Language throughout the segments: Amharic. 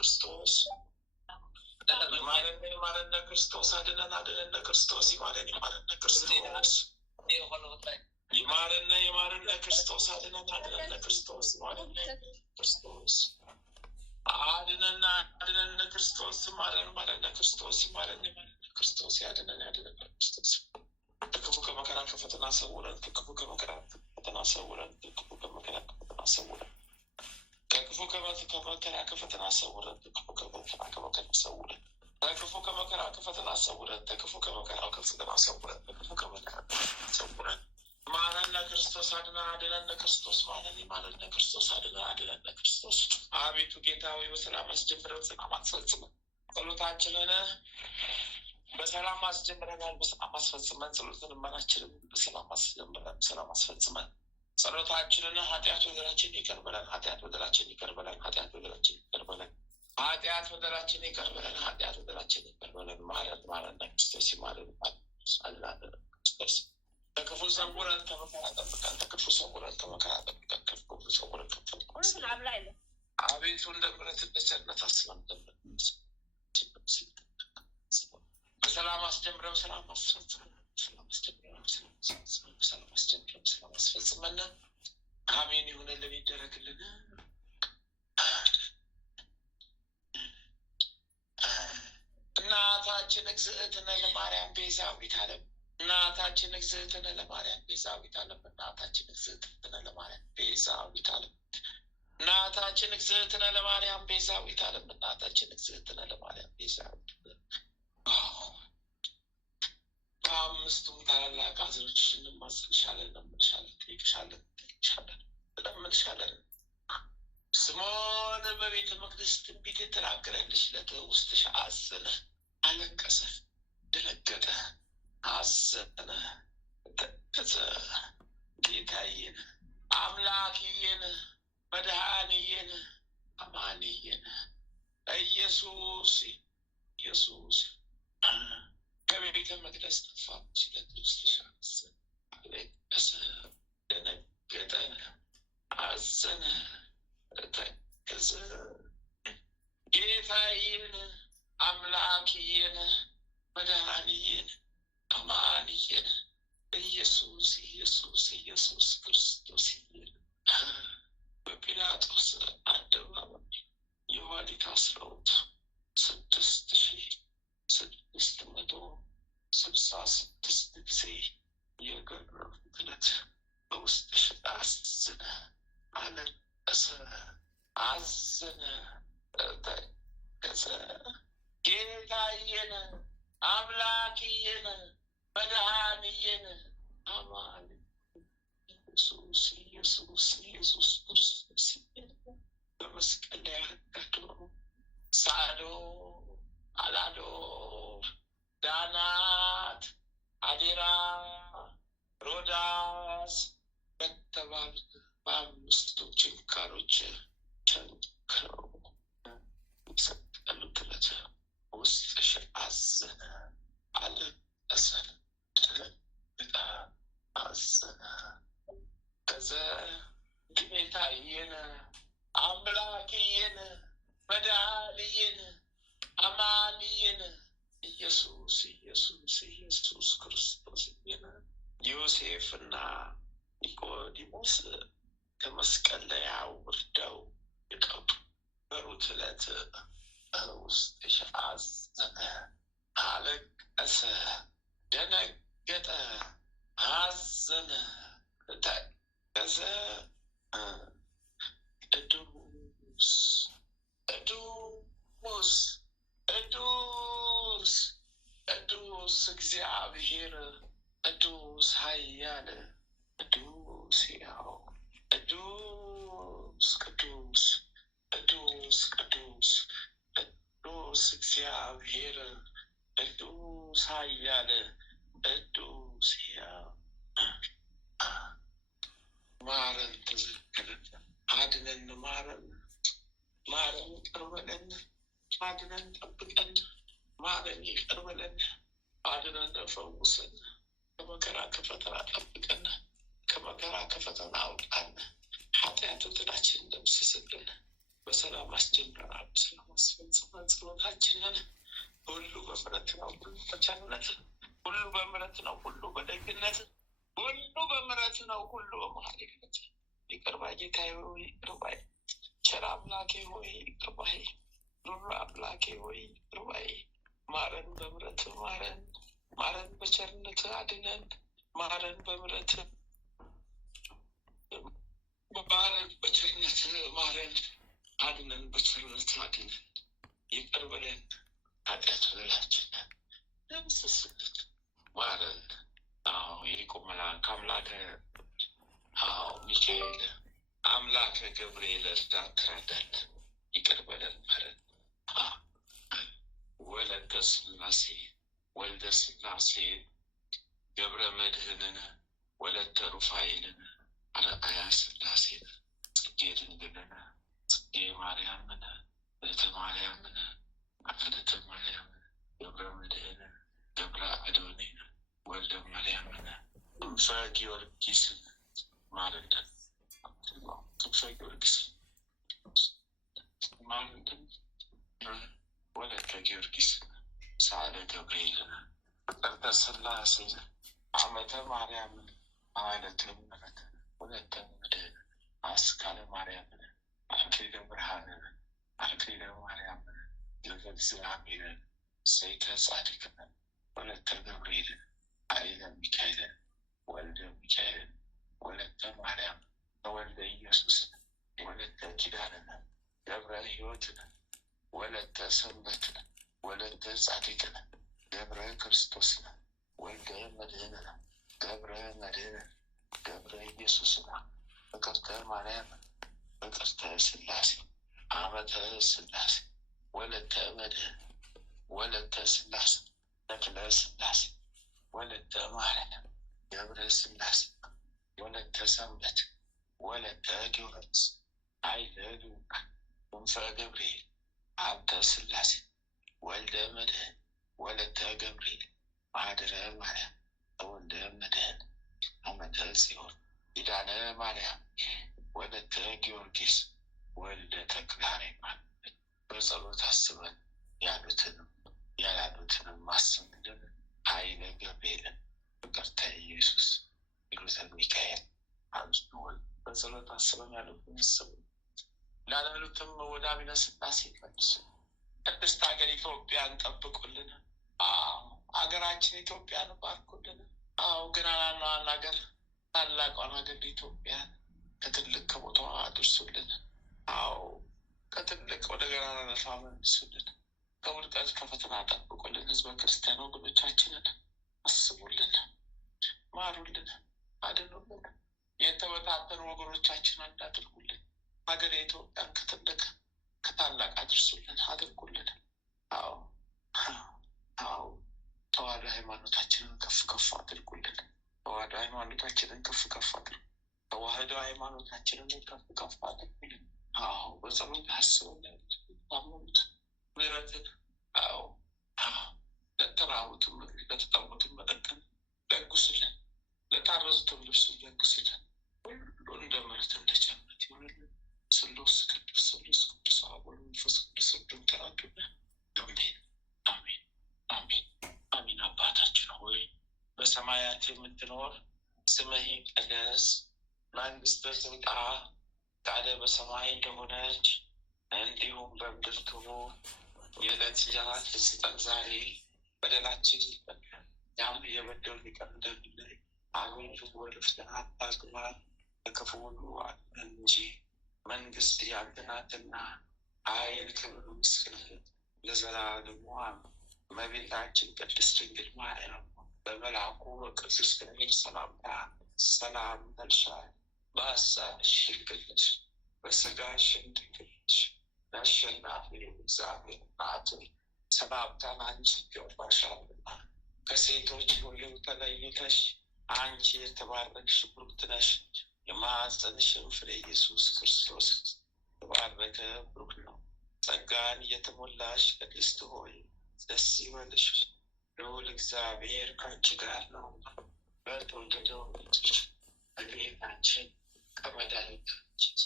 ክርስቶስ ይማረን ክርስቶስ አድነን ክርስቶስ ይማረን ክርስቶስ ይማረን ክርስቶስ አድነን ክርስቶስ ይማረን ክርስቶስ አድነን ክርስቶስ ይማረን ክርስቶስ ይማረን ክርስቶስ ያድነን ክርስቶስ ከክፉ ከመከራ ከፈተና ሰውረን ከክፉ ከመከራ ከፈተና ሰውረን ከክፉ ከመከራ ከፈተና ሰውረን ከክፉ ከመከራ ከፈተና ሰውረን ከክፉ ከመከራ ከፈተና ሰውረን ከክፉ ከመከራ ከፈተና ሰውረን ከክፉ ከመከራ ከፈተና ሰውረን ከክፉ ከመከራ ሰውረን ማረን ክርስቶስ አድነን ክርስቶስ ማረን ክርስቶስ አድነን ክርስቶስ አቤቱ ጌታ ሆይ በሰላም አስጀምረን በሰላም አስፈጽመን ጸሎታችንን በሰላም አስጀምረናል በሰላም አስፈጽመን ጸሎትን ማናችንን በሰላም አስጀምረን በሰላም አስፈጽመን ጸሎታችንን ኃጢአት ወደላችን ይቅር በለን ኃጢአት ወደላችን ይቅር በለን ኃጢአት ወደላችን ይቅር በለን ኃጢአት ወደላችን ይቅር በለን ኃጢአት ወደላችን ይቅር በለን ማረን ክርስቶስ ይማረን አድነን ክርስቶስ ከክፉ ሰውረን ከመከራ ጠብቀን ከክፉ ሰውረን ከመከራ ጠብቀን ከክፉ ሰውረን ከመከራ አቤቱ እንደ ምሕረትህ እንደ ቸርነትህ አስበን በሰላም አስጀምረን በሰላም አስፈጽመን በሰላም አስፈጽመን አሜን ይሁንልን ይደረግልን። እናታችን እግዝእትነ ለማርያም ቤዛዊተ ዓለም እናታችን እግዝእትነ ለማርያም ቤዛዊተ ዓለም እናታችን እግዝእትነ ለማርያም ቤዛዊተ ዓለም እናታችን እግዝእትነ ለማርያም ቤዛዊተ ዓለም እናታችን እግዝእትነ ለማርያም ቤዛዊተ ዓለም ከአምስቱም ታላላቅ ሐዘኖች እንማጸንሻለን እንለምንሻለን ስምዖን በቤተ መቅደስ ትንቢት የተናገረልሽ ለትውስጥሽ አዘነ አለቀሰ ደነገጠ አዘነ ተከዘ ጌታዬን አምላክዬን መድኃኒዬን አማንዬን ኢየሱስ ከቤተ መቅደስ ጠፋ ሲለትውስጥሽ አዘነ አለቀሰ ደነገጠ አዘነ ተከዘ ጌታዬን አምላክዬን መድኃኒዬን አማንዬን ኢየሱስ ክርስቶስ በጲላጦስ አደባባይ የኋሊት 6666 ጊዜ የገረፉት ዕለት በውስጥሽ አዘነ አለቀሰ አዘነ ተከዘ ጌታዬን አምላክዬን መድኃኒዬን አማንዬን ኢየሱስ ክርስቶስ በመስቀል ላይ አጋድሎ ሳዶ አላዶ ዳናት አዴራ ሮዳስ በተባሉት በአምስቱ ችንካሮች ቸንክረው የሰቀሉት ዕለት ውስጥሽ አዘነ አለቀሰ ደነገጠ አዘነ ከዘ ጌታዬን አምላክዬን መድኃኒዬን አማንዬን ኢየሱስ ክርስቶስ ዮሴፍና ኒቆዲሞስ ከመስቀል ላይ አውርደው የቀበሩት ዕለት ውስጥሽ አዘነ አለቀሰ ደነገጠ አዘነ ተከዘ ቅዱስ እግዚአብሔር ቅዱስ ኃያል ቅዱስ ሕያው ቅዱስ እግዚአብሔር ቅዱስ ኃያል ቅዱስ ሕያው ማረን ተዘከረን አድነን ማረን ይቅር በለን አድነን ጠብቀን ማረን ይቅር በለን አድነን ፈውሰን ከመከራ ከፈተና ጠብቀን ከመከራ ከፈተና አውጣን ኃጢአት ወንጀላችንን ደምስስልን በሰላም አስጀምረናል በሰላም ጸሎታችንን ሁሉ በምሕረት ነው፣ ሁሉ በቸርነት፣ ሁሉ በምሕረት ነው፣ ሁሉ በደግነት፣ ሁሉ በምሕረት ነው፣ ሁሉ በመሐሪነት። ይቅር ባይ ጌታዬ ሆይ ይቅር ባይ፣ ቸር አምላኬ ሆይ ይቅር ባይ፣ ኑሮ አምላኬ ሆይ ይቅር ባይ፣ ማረን በምሕረት ማረን፣ ማረን በቸርነት አድነን፣ ማረን በምሕረት ማረን በቸርነት ማረን፣ አድነን በቸርነት አድነን፣ ይቅር በለን ኃጢአት በደላችንን ደምስስልን፣ ማረን። የሊቁ መልአክ አምላከ ሚካኤል አምላከ ገብርኤል እርዳን ትረዳን፣ ይቅር በለን ማረን። ወለተ ሥላሴ ወልደ ሥላሴ ገብረ መድኅንን ወለተ ሩፋኤልን አርአያ ሥላሴን ጽጌ ድንግልን ጽጌ ማርያምን እህተ ማርያምን አፈለተ ማርያምን ገብረ መድኅንን ገብረ አዶኒን ወልደ ማርያምን ክንፈ ጊዮርጊስን ማረልን። ክንፈ ጊዮርጊስ ማረልን። ወለተ ጊዮርጊስ ሳለ ገብርኤልን ፍቅርተ ሥላሴን አመተ ማርያምን አለተ ምሕረትን ወለተ መድኅንን አስካለ ማርያምን አክሊለ ብርሃንን አክሊለ ማርያምን ገብረ እግዚአብሔርን ሰይከ ጻድቅን ወለተ ገብርኤልን ኃይለ ሚካኤልን ወልደ ሚካኤልን ወለተ ማርያም ወልደ ኢየሱስን ወለተ ኪዳንን ገብረ ሕይወትን ወለተ ሰንበትን ወለተ ጻድቅን ገብረ ክርስቶስን ወልደ መድኅንን ገብረ መድኅንን ገብረ ኢየሱስን ፍቅርተ ማርያም ፍቅርተ ሥላሴ አመተ ሥላሴ ወለተ መድኅን ወለተ ሥላሴ ተክለ ሥላሴ ወለተ ማርያም ገብረ ሥላሴ ወለተ ሰንበት ወለተ ጊዮርጊስ ኃይለ ልዑካን ክንፈ ገብርኤል አብተ ሥላሴ ወልደ መድኅን ወለተ ገብርኤል ማኅደረ ማርያም ወልደ መድኅን አመተ ጽዮን ኪዳነ ማርያም ወለተ ጊዮርጊስ ወልደ ተክለ ሃይማኖት። በጸሎት አስበን ያሉትንም ያላሉትንም አስብልን። ኃይለ ገብርኤልን ፍቅርተ ኢየሱስ ቅዱሰ ሚካኤል በጸሎት አስበን ያሉትን አስቡ፣ ላላሉትም ወደ አቡነ ሥላሴ መልሱ። ቅድስት ሀገር ኢትዮጵያን ጠብቁልን። ሀገራችን ኢትዮጵያን ባርኩልን። ገናናዋን ሀገር ታላቋን ሀገር ኢትዮጵያን ከትልቅ ከቦታዋ አድርሱልን። ከትልቅ ወደ ገናናነቷ መልሱልን። ከውድቀት ከፈተና ጠብቁልን። ህዝበ ክርስቲያን ወገኖቻችንን አስቡልን፣ ማሩልን፣ አድኑልን። የተበታተኑ ወገኖቻችን አንድ አድርጉልን። ሀገር የኢትዮጵያን ከትልቅ ከታላቅ አድርሱልን፣ አድርጉልን። ተዋህዶ ሃይማኖታችንን ከፍ ከፍ አድርጉልን። ተዋህዶ ሃይማኖታችንን ከፍ ከፍ አድርጉ። ተዋህዶ ሃይማኖታችንን ከፍ ከፍ አድርጉልን። በጸሎት አስበን ታመሙት ምሕረትን ለተራቡትም ለተጠሙትም መጠጥን ለግሱልን። ለታረዙትም ልብስን ለግሱልን። ሁሉ እንደ ምሕረት እንደ ቸርነት ይሆንልን። ስሉስ ቅዱስ ስሉስ ቅዱስ አብ ወወልድ ወመንፈስ ቅዱስ ወልድን ተራዱን። አሜን አሜን አሜን አሜን። አባታችን ሆይ በሰማያት የምትኖር ስምህ ይቀደስ፣ መንግሥትህ ትምጣ፣ ፈቃድህ በሰማይ እንደሆነች እንዲሁም በምድር ትሁን። የዕለት እንጀራችንን ስጠን ዛሬ፣ በደላችንን ይቅር በለን እኛም የበደሉንን ይቅር እንደምንል፣ አቤቱ ወደ ፈተና አታግባን ከክፉ ሁሉ አድነን እንጂ መንግሥት ያንተ ናትና፣ ኃይል፣ ክብር፣ ምስጋና ለዘላለሙ አሜን። እመቤታችን ቅድስት ድንግል ማርያም በመልአኩ በቅዱስ ገብርኤል ሰላምታ ሰላም እልሻለሁ። በሐሳብሽ ድንግል ነሽ፣ በሥጋሽም ድንግል ነሽ። አሸናፊ እግዚአብሔር እናት ሰላምታ ላንቺ ይገባሻልና፣ ከሴቶች ሁሉ ተለይተሽ አንቺ የተባረክሽ ብሩክት ነሽ። የማኅፀንሽም ፍሬ ኢየሱስ ክርስቶስ የተባረከ ብሩክ ነው። ጸጋን የተሞላሽ ቅድስት ሆይ ደስ ይበልሽ፣ ልዑል እግዚአብሔር ከአንቺ ጋር ነውና፣ በተወደደው ልጅሽ ከጌታችን ከመድኃኒታችን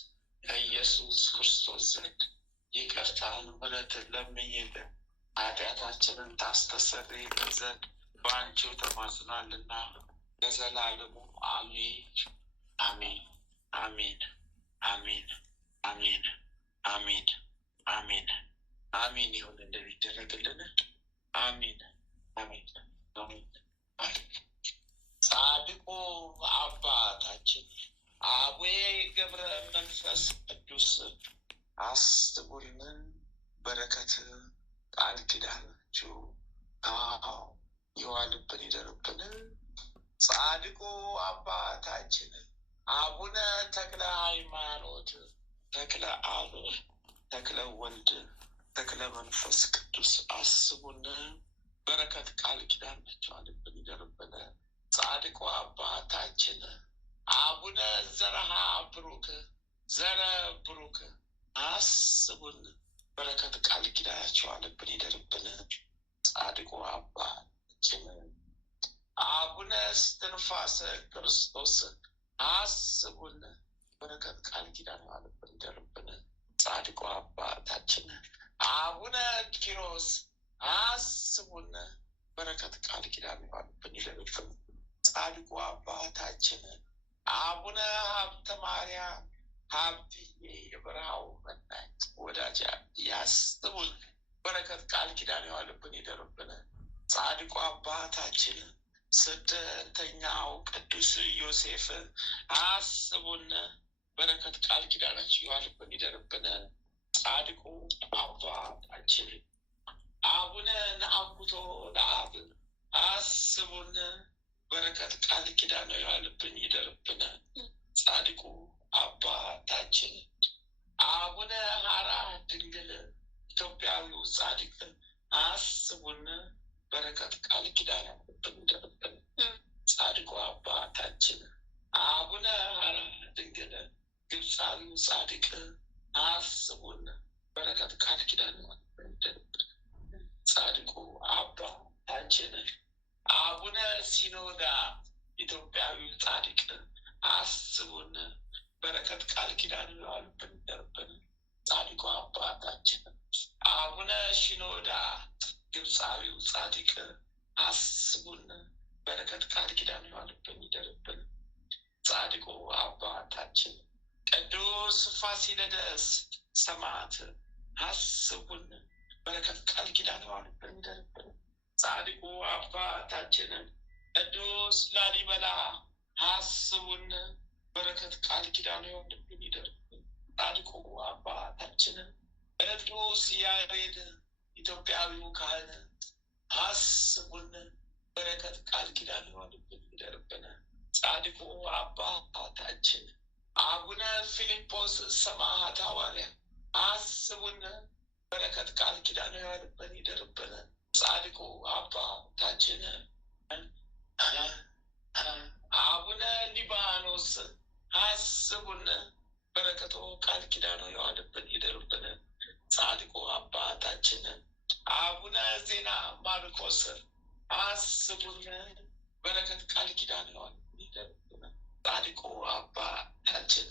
ከኢየሱስ ክርስቶስ ዘንድ ይቅርታን ምሕረትን ለምኝልን ኃጢአታችንን ታስተሰርይልን ዘንድ በአንቺው ተማጽናልና ለዘላለሙ አሜን አሜን አሜን አሜን አሜን አሜን አሜን አሜን ይሁን እንደሚደረግልን አሜን አሜን አሜን። ጻድቁ አባታችን አቡነ ገብረ መንፈስ ቅዱስ አስቡልን በረከት ቃል ኪዳናችሁ ይዋልብን ይደርብን። ጻድቁ አባታችን አቡነ ተክለ ሃይማኖት ተክለ አብ ተክለ ወልድ ተክለ መንፈስ ቅዱስ አስቡን በረከት ቃል ኪዳናችሁ ይዋልብን ይደርብን። ጻድቁ አባታችን አቡነ ዘርሃ ብሩክ ዘረ ብሩክ አስቡን በረከት ቃል ኪዳናችሁ ይዋልብን ይደርብን። ጻድቁ አባታችን አቡነ እስትንፋሰ ክርስቶስ አስቡን በረከት ቃል ኪዳን ይዋልብን ይደርብን። ጻድቁ አባታችን አቡነ ኪሮስ አስቡን በረከት ቃል ኪዳን ይዋልብን ይደርብን። ጻድቁ አባታችን አቡነ ሀብተ ማርያም ሀብትዬ የበረሃው መናኝ ወዳጃ ያስቡን በረከት ቃል ኪዳን ይዋልብን ይደርብን። ጻድቁ አባታችን ስደተኛው ቅዱስ ዮሴፍ አስቡን በረከት ቃል ኪዳናችሁ ይዋልብን ይደርብን። ጻድቁ አባታችን አቡነ ነአኩቶ ለአብ አስቡን በረከት ቃል ኪዳን ይዋልብን ይደርብን። ጻድቁ አባታችን አቡነ ሀራ ድንግል ኢትዮጵያዊው ጻድቅ አስቡን በረከት ቃል ኪዳን ይዋልብን ይደርብን። ጻድቁ አባታችን አቡነ ሀራ ድንግል ግብፃዊው ጻድቅ አስቡን በረከት ቃል ኪዳን ይዋልብን ይደርብን። ጻድቁ አባታችን አቡነ ሲኖዳ ኢትዮጵያዊው ጻድቅ አስቡን በረከት ቃል ኪዳን ይዋልብን ይደርብን። ጻድቁ አባታችን አቡነ ሲኖዳ ግብፃዊው ጻድቅ አስቡን በረከት ቃል ኪዳን ይዋልብን ይደርብን። ጻድቁ አባታችን ቅዱስ ፋሲለደስ ሰማዕት አስቡን በረከት ቃል ኪዳን ይዋልብን ይደርብን። ጻድቁ አባታችን ቅዱስ ላሊበላ አስቡን በረከት ቃል ኪዳን ይዋልብን ይደርብን። ጻድቁ አባታችን ቅዱስ ያሬድ ኢትዮጵያዊው ካህን አስቡን በረከት ቃል ኪዳን ይዋልብን ይደርብን። ጻድቁ አባታችን አቡነ ፊልጶስ ሰማዕት ሐዋርያ አስቡን በረከት ቃል ኪዳን ይዋልብን ይደርብን። ጻድቁ አባታችን አቡነ ሊባኖስ አስቡን በረከቶ ቃል ኪዳኑ ይዋልብን ይደርብን። ጻድቁ አባታችን አቡነ ዜና ማርቆስ አስቡን በረከት ቃል ኪዳኑ ይዋልብን ይደርብን። ጻድቁ አባታችን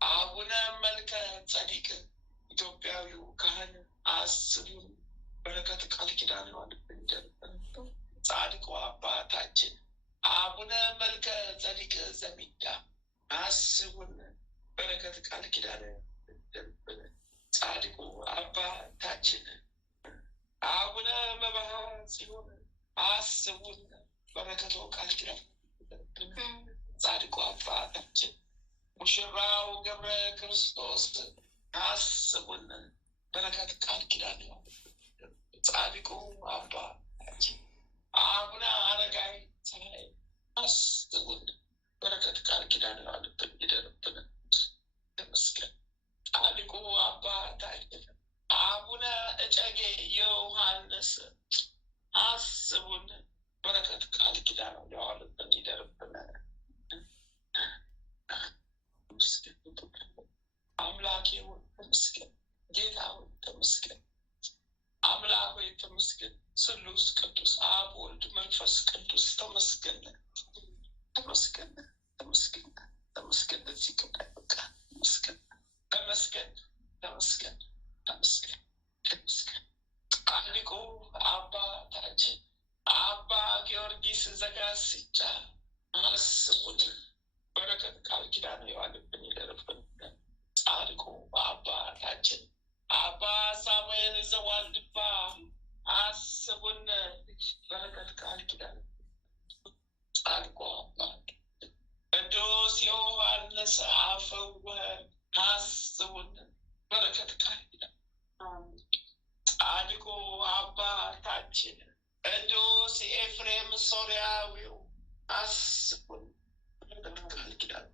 አቡነ መልከ ጸዲቅ ኢትዮጵያዊው ካህን አስቡን በረከት ቃል ኪዳን ይዋልብን ይደርብን። ጻድቁ አባታችን አቡነ መልከ ጸዲቅ ዘሚዳ አስቡን በረከት ቃል ኪዳን ይደርብን። ጻድቁ አባታችን አቡነ መባሃ ጽዮን አስቡን በረከቶ ቃል ኪዳን ይደርብን። ጻድቁ አባታችን ሙሽራው ገብረ ክርስቶስ አስቡን በረከት ቃል ኪዳን ይዋልብን። ጻድቁ አባታችን አቡነ አረጋዊ ፀሐይ አስቡን በረከት ቃል ኪዳን ይዋልብን ይደርብን። ተመስገን። ጻድቁ አባታችን አቡነ እጨጌ ዮሐንስ አስቡን በረከት ቃል ኪዳን ይዋልብን ይደርብን። አምላኬ ሆይ ተመስገን። ጌታ ሆይ ተመስገን። አምላክ ሆይ ተመስገን። ስሉስ ቅዱስ አብ ወልድ መንፈስ ቅዱስ ተመስገን ተመስገን ተመስገን ተመስገን። ለዚህ ክብር በቃ ተመስገን ተመስገን ተመስገን ተመስገን ተመስገን። ጻድቁ አባታችን አባ ጊዮርጊስ ዘጋስጫ አስቡን። በረከት ቃል ኪዳን የዋልብን ይደርብን። ጻድቁ አባታችን አባ ሳሙኤል ዘዋልድባ አስቡን። በረከት ቃል ኪዳን ጻድቁ አባት ቅዱስ ዮሐንስ አፈወርቅ አስቡን። በረከት ቃል ኪዳን ጻድቁ አባታችን ቅዱስ ኤፍሬም ሶርያዊው አስቡን። በረከት ቃል ኪዳን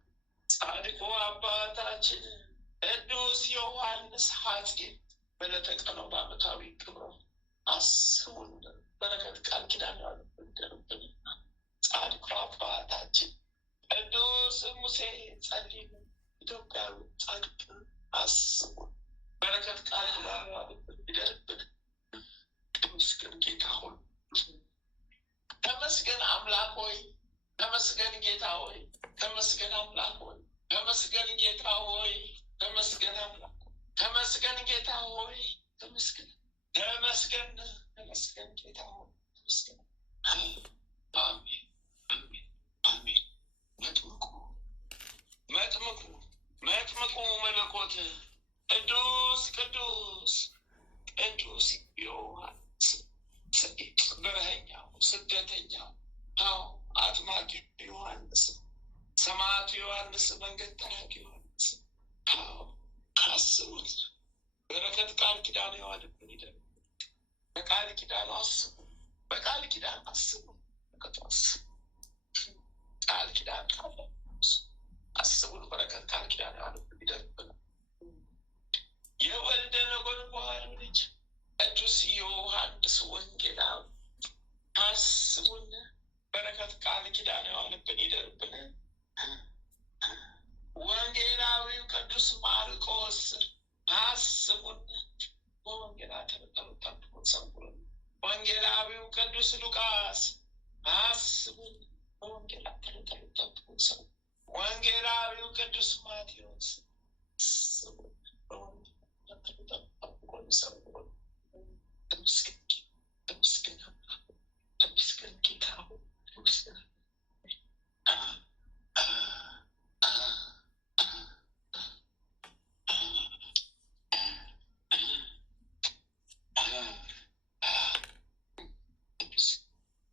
ጻድቁ አባታችን ቅዱስ ዮሐንስ ሐጺር በዕለተ ቀኑ በዓመታዊ ክብሩ አስቡን። በረከት ቃል ኪዳን ያሉብን። ጻድቁ አባታችን ቅዱስ ሙሴ ጸሊም ኢትዮጵያዊ ጻድቅ አስቡን። በረከት ቃል ኪዳን ያሉብን። ተመስገን ጌታ ሆይ፣ ተመስገን አምላክ ሆይ፣ ተመስገን ጌታ ሆይ፣ ተመስገን አምላክ ሆይ፣ ተመስገን ጌታ ሆይ፣ ተመስገን አምላክ፣ ተመስገን ጌታ ሆይ፣ ተመስገን ተመስገን ተመስገን ጌታ ሆይ፣ ተመስገን። አሜን አሜን አሜን። መጥምቁ መጥምቁ መጥምቁ መለኮት ቅዱስ ቅዱስ ቅዱስ ዮሐንስ በረኸኛው ስደተኛው አጥማቂ ዮሐንስ ሰማዕቱ ዮሐንስ መንገድ ጠራጊ ዮሐንስ አስቡት። በረከት ቃል ኪዳን የዋልብን ይደር። በቃል ኪዳኑ አስቡ፣ በቃል ኪዳን አስቡ። ቃል ኪዳን አስቡን። በረከት ቃል ኪዳን የዋልብን ይደርብን። የወልደ ነጎድጓድ ልጅ ቅዱስ ዮሐንስ ወንጌላዊ አስቡን። በረከት ቃል ኪዳን የዋልብን ይደርብን። ወንጌላዊው ቅዱስ ማርቆስ አስቡን። በወንጌላት ጠብቁን ሰንብሩን። ወንጌላዊው ቅዱስ ሉቃስ አስቡን። በወንጌላት ጠብቁን ሰንብሩን። ወንጌላዊው ቅዱስ ማቴዎስ አስቡን። በወንጌላት ጠብቁን ሰንብሩን። ተመስገን ተመስገን ተመስገን ጌታ ሆይ፣ ተመስገን።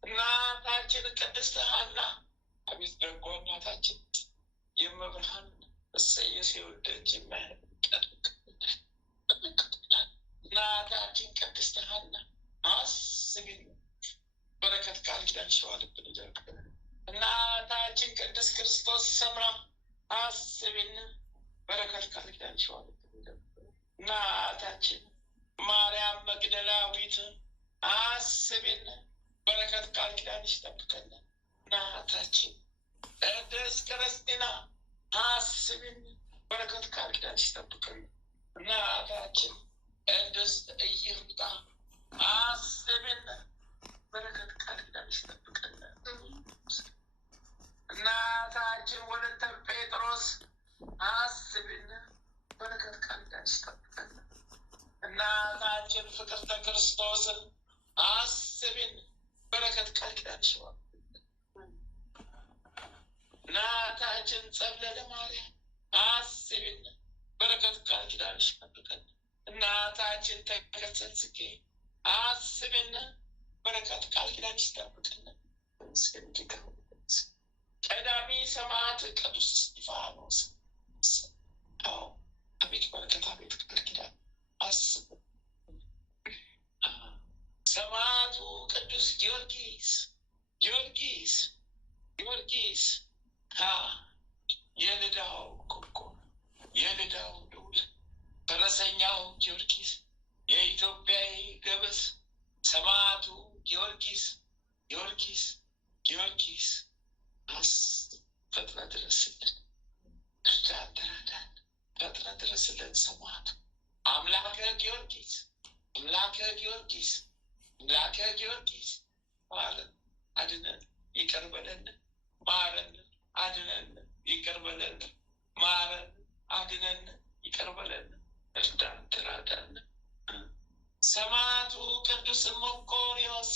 እናታችን ቅድስት ሐና አቤት ደጎ እናታችን የመብርሃን እሰየስ የወደጅ እናታችን ቅድስት ሐና አስቢን። በረከት ቃል ኪዳን ሸዋልብን ይደርብን። እናታችን ቅድስት ክርስቶስ ሰምራ አስቢን። በረከት ቃል ኪዳን ሸዋልብን ይደርብን። እናታችን ማርያም መግደላዊት አስቢን። በረከት ቃል ኪዳን ይጠብቀን። እናታችን ቅድስት ክርስቲና አስቢን። በረከት ቃል ኪዳን ይጠብቀን። እናታችን ቅድስት ኢየሩጣ አስቢን። በረከት ቃል ኪዳን ይጠብቀን። እናታችን ወለተ ጴጥሮስ አስቢን። በረከት ቃል ኪዳን ይጠብቀን። እናታችን ፍቅርተ ክርስቶስ አስቢን። በረከት ቃል ኪዳን ይሸዋል። እናታችን ጸብለለ ማርያም አስቢን። በረከት ቃል ኪዳን ይጠብቀን። እናታችን ተከተል ጽጌ አስቢን። በረከት ቃል ኪዳን ይጠብቀን። ቀዳሚ ሰማዕት ቅዱስ እስጢፋኖስ አቤት በረከት አቤት ቃል ኪዳን አስቡ። ሰማዕቱ ቅዱስ ጊዮርጊስ ጊዮርጊስ ጊዮርጊስ የልዳው ኮከብ የልዳው ልዑል ፈረሰኛው ጊዮርጊስ የኢትዮጵያዊ ገበዝ ሰማዕቱ ጊዮርጊስ ጊዮርጊስ ጊዮርጊስ ፈጥነህ ድረስልን፣ እርዳን፣ ተራዳን፣ ፈጥነህ ድረስልን። ሰማዕቱ አምላከ ጊዮርጊስ አምላከ ጊዮርጊስ አምላከ ጊዮርጊስ ማረን፣ አድነን፣ ይቅር በለን። ማረን፣ አድነን፣ ይቅር በለን። ማረን፣ አድነን፣ ይቅር በለን። እርዳን ትራዳን። ሰማዕቱ ቅዱስ መርቆሬዎስ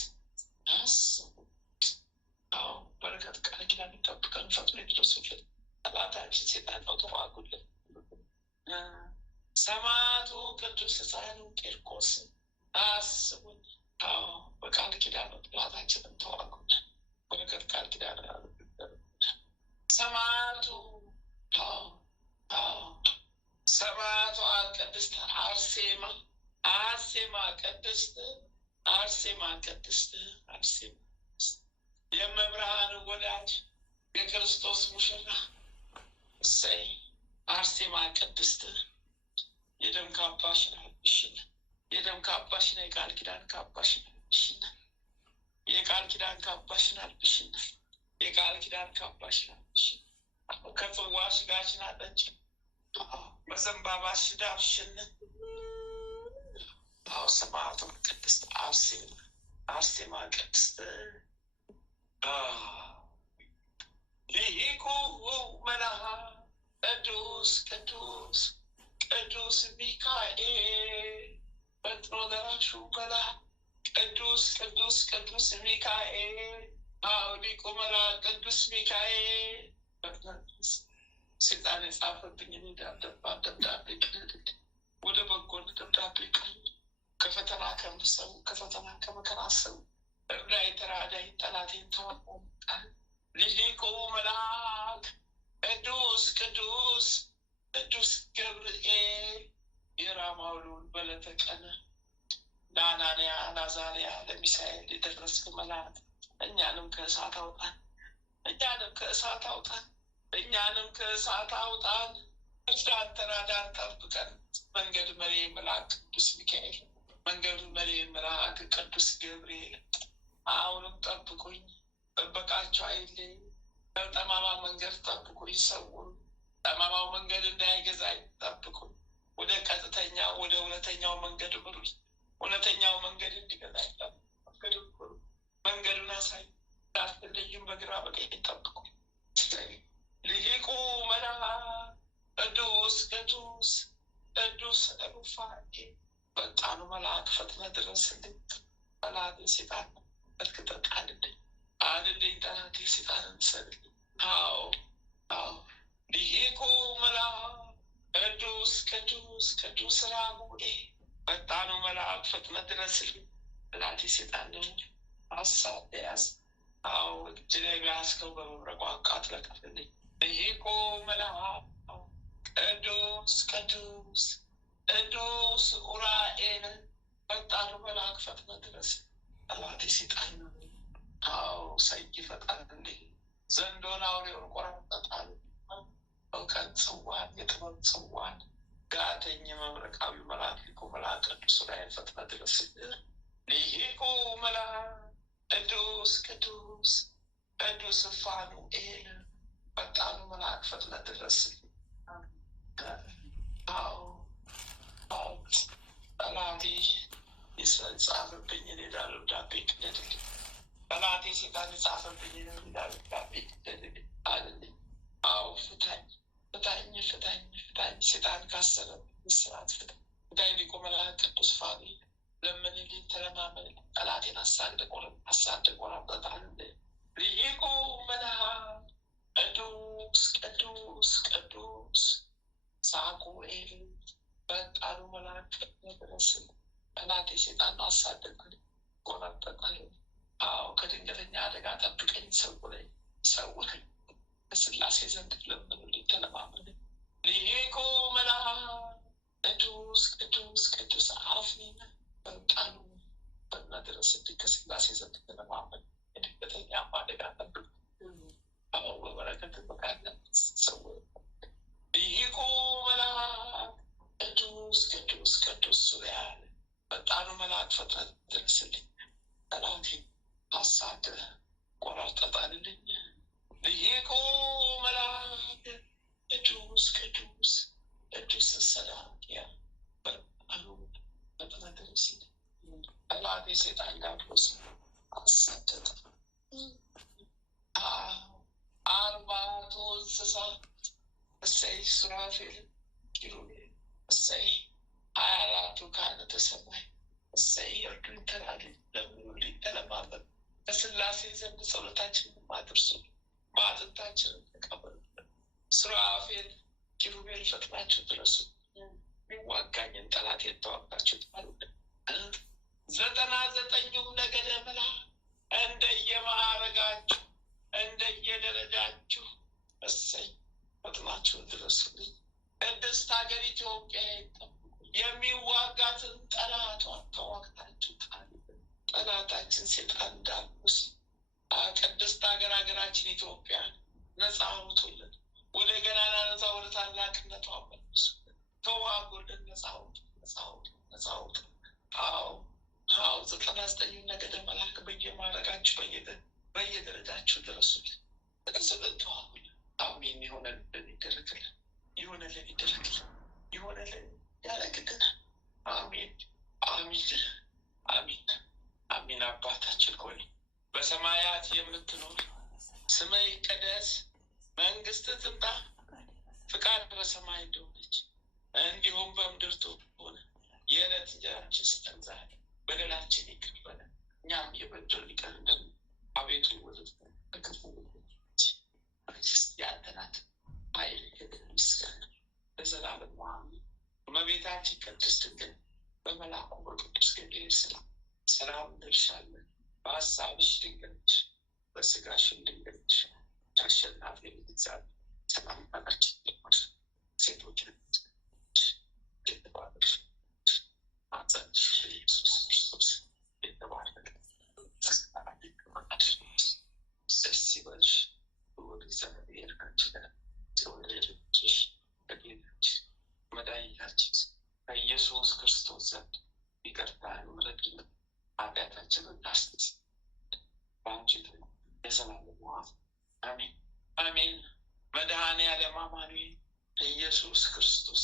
አስቡት። አዎ በረከት ቃል ኪዳን ይጠብቀን፣ ፈጥኖ ይድረሱልን። ጠላታችን ሰይጣን ነው፣ ተዋጉልን። ሰማዕቱ ቅዱስ ሕፃኑ ቂርቆስ አስቡን። አዎ በቃል ኪዳን ጠላታችንን ተዋጉልን። በረከት ቃል ኪዳን ሰማዕቱ ሰማዕቷ ቅድስት አርሴማ ቅድስት የመብርሃን ወዳጅ የክርስቶስ ሙሽራ እሰይ አርሴማ ቅድስት የደም ካባሽን አልብሽን፣ የደም ካባሽን የቃል ኪዳን ካባሽን አልብሽን፣ የቃል ኪዳን ካባሽን አልብሽን፣ የቃል ኪዳን ካባሽን አልብሽን። ከጽዋሽ ጋሽን አጠጭ በዘንባባሽ ዳብሽን። ሰማዕቷ ቅድስት አርሴማ ቅድስት ሊቁ መልአክ ቅዱስ ሚካኤል ፈጥኖ ደራሹ መልአክ ቅዱስ ሚካኤል ሊቁ መልአክ ቅዱስ ሚካኤል ሰይጣን የጻፈብኝ ደብዳቤ ቅደድልኝ፣ ወደ በጎን ደብዳቤ ቀኝ ከፈተና ከምሰው ከፈተና ከመከራ ሰው እርዳይ ተራዳይ ጠላቴን ተዋጣ። ሊቁ መልአክ ቅዱስ ገብርኤል የራማውሉን በለተ ቀን ለአናንያ ለአዛርያ ለሚሳኤል የደረስክ መልአክ እኛንም ከእሳት አውጣን፣ እርዳን ተራዳን ጠብቀን። መንገድ መሪ መልአክ ቅዱስ ሚካኤል፣ መንገዱ መሪ መልአክ ቅዱስ ገብርኤል አሁንም ጠብቁኝ፣ ጥበቃቸው አይለኝ። በጠማማ መንገድ ጠብቁኝ፣ ሰውን ጠማማው መንገድ እንዳይገዛኝ ጠብቁኝ። ወደ ቀጥተኛ ወደ እውነተኛው መንገድ ምሩኝ፣ እውነተኛው መንገድ እንዲገዛኝ መንገዱን አሳይ። ዳትልዩም በግራ በቀኝ ጠብቁኝ። ሊቁ መልአክ ቅዱስ ሩፋኤል ፈጣኑ መልአክ ፈጥነህ ድረስልኝ። ጠላቴ ሰይጣን በትክክል አልልኝ፣ ጠላቴ ሰይጣንን ሰልልኝ። ሊቁ መልአክ ቅዱስ ራጉኤል ፈጣኑ መልአክ ፈጥነህ ድረስልኝ። ጠላቴ ሰይጣንን ሀሳብ ያዝ። እጅ ላይ ቢያስከው በመብረቁ አቃጥለህ ቅፈልልኝ። ሊቁ መልአክ ቅዱስ ኡራኤል ፈጣኑ መልአክ ፈጥነህ ድረስ። ጠላቴ ሰይጣን ሰይፍ ፈጣንልኝ። ዘንዶን አውሬውን ቆራርጠጣል። እውቀት ጽዋን የጥበብ ጽዋን ጋተኝ መብረቃዊ መልአክ ሊቁ መልአክ ቅዱስ ኡራኤል ፈጥነህ ድረስ። ሊቁ መልአክ ቅዱስ ፋኑኤል ፈጣኑ መልአክ ፈጥነህ ድረስልኝ። ጠላቴ የጻፈብኝ ሌላ ደብዳቤ ቅደድልኝ። ጠላቴ ሰይጣን የጻፈብኝ ሌላ ደብዳቤ ቅደድልኝ አልልኝ። ፍታኝ፣ ሰይጣን ካሰረብኝ እስራት ፍታኝ። ሊቁ መልአክ ቅዱስ ፋኑኤል ለምንልኝ፣ ተለማመን። ጠላቴን አሳድድ ቆራርጠጣልኝ። ሊቁ መልአክ ቅዱስ ሳሙኤል ፈጣኑ መልአክ ፈጥነህ ድረስልኝ። ጠላቴ ሰይጣን አሳድድ ቆራርጠጣልኝ። ከድንገተኛ አደጋ ጠብቀኝ፣ ሰውረኝ። በስላሴ ዘንድ ለምንልኝ፣ ተለማመን። ሊቁ መልአክ ቅዱስ አፍኒን ፈጣኑ ፈጥነህ ድረስልኝ። ከስላሴ ዘንድ ተለማመን። የድንገተኛ አደጋ ጠብቀኝ፣ በበረከት በቃለን ሰውረኝ። ሊቁ መልአክ ቅዱስ ሱሪያል ፈጣኑ መልአክ ፈጥነህ ድረስልኝ። ጠላቴን አሳድደህ ቆራርጠጣልኝ። ሊቁ መልአክ ቅዱስ ሰላምያ ፈጣኑ ፈጥነህ ድረስልኝ። ጠላቴ ሰይጣን ዲያብሎስ አሳደደ። አርባዕቱ እንስሳ እሰይ ሱራፌል ኪሩቤል እሰይ 24ቱ ካህናተ ሰማይ እሰይ እርዱኝ ተራዱ ለምኑልኝ ተለማመኑ ከሥላሴ ዘንድ ጸሎታችንን አድርሱ ማዕጠንታችንን ተቀበሉ። ሱራፌል ኪሩቤል ፈጥናችሁ ድረሱ የሚዋጋኝን ጠላት የተዋጋችሁ ጣሉልን። 99ኙም ነገደ መላእክት እንደየማዕረጋችሁ እንደየደረጃችሁ እሰይ ፈጥናችሁ ድረሱልኝ። ቅድስት ሀገር ኢትዮጵያ የሚዋጋትን ጠላቷን ተዋግታችሁ ጣሉልን። ጠላታችን ሴጣን እንዳልኩስ ቅድስት ሀገራችን ኢትዮጵያ ነፃ አውጡልን። ወደ ገናናነቷ ወደ ታላቅነቷ መልሱልን። ተዋጉልን። ነፃ አውጡ፣ ነፃ አውጡ፣ ነፃ አውጡ። አዎ 99ኙ ነገደ መላእክት በየማዕረጋችሁ በየደረጃችሁ ድረሱልን። ድረሱልን፣ ተዋጉልን። አሜን። ይሆነልን፣ ይደረግልን፣ ይሆነልን፣ ይደረግልን፣ ይሆነልን፣ ያደርግልናል። አሜን፣ አሜን፣ አሜን፣ አሜን። አባታችን ሆይ በሰማያት የምትኖር ስምህ ይቀደስ፣ መንግስትህ ትምጣ፣ ፍቃድ በሰማይ እንደሆነች እንዲሁም በምድር ትሁን። የዕለት እንጀራችንን ስጠን ዛሬ፣ በደላችን ይቅር በለን እኛም የበደሉንን ይቅር እንደምንል። አቤቱ ወደ ክፉ መንግሥት ያንተ ናት፣ ኃይል፣ ክብር፣ ምስጋና ለዘላለሙ አሜን። እመቤታችን ቅድስት ድንግል በመልአኩ በቅዱስ ገብርኤል ሰላም እንልሻለን። በሀሳብሽ ድንግል ነሽ፣ በሥጋሽም ድንግል ነሽ። አሸናፊ እግዚአብሔር ሰላምታ ላንቺ ይገባል። ሴቶች የተባረክሽ ማኅፀንሽ ኢየሱስ ክርስቶስ የተባረከ ደስ ይበልሽ፣ ልዑል እግዚአብሔር ካንቺ ጋር የተወለደልሽ ከጌታችን መድኃኒታችን ከኢየሱስ ክርስቶስ ዘንድ ይቅርታን ምሕረትን ኃጢአታችንን ታስተሰርይ በአንቺ የዘላለሙ አሜን፣ አሜን። መድኃኔዓለም አማኑኤል ኢየሱስ ክርስቶስ